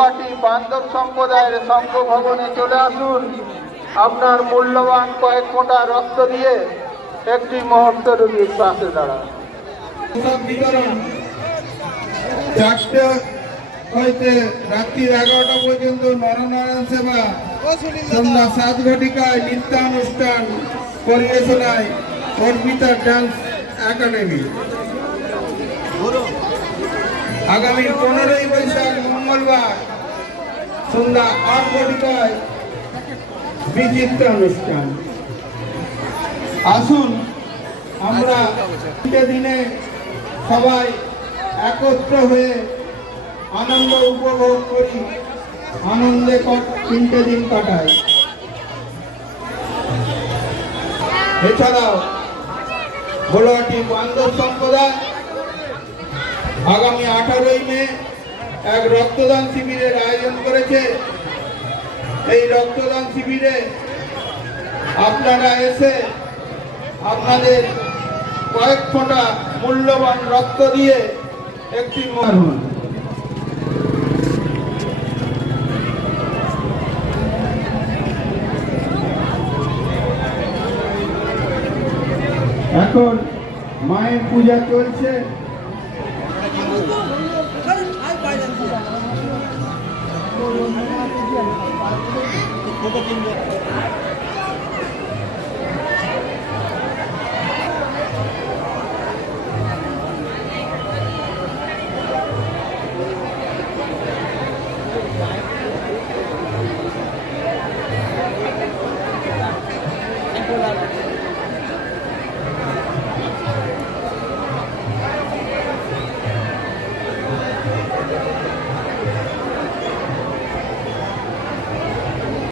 ঘোলাটি বান্ধব সম্প্রদায়ের সংঘ ভবনে চলে আসুন। আপনার মূল্যবান কয়েক ফোঁটা রক্ত দিয়ে একটি মুহূর্ত রোগীর পাশে দাঁড়ান। চারটে হইতে রাত্রি 11টা পর্যন্ত নরনারায়ণ সেবা, সন্ধ্যা 7 ঘটিকায় নৃত্যানুষ্ঠান পরিবেশনায় অর্পিতা ডান্স একাডেমি। আগামী 15ই বৈশাখ মঙ্গলবার সন্ধ্যা 8 ঘটিকায় বিচিত্র অনুষ্ঠান। আসুন আমরা 3টে দিনে সবাই একত্র হয়ে আনন্দ উপভোগ করি, আনন্দে 3টে দিন কাটাই। এছাড়াও ঘোলাটি বান্ধব সম্প্রদায় আগামী 18ই মে এক রক্তদান শিবিরের আয়োজন করেছে। এই রক্তদান শিবিরে আপনারা এসে আপনাদের কয়েক ফোঁটা মূল্যবান রক্ত দিয়ে একটি মারুন। এখন মায়ের পূজা চলছে। কত কিনবে?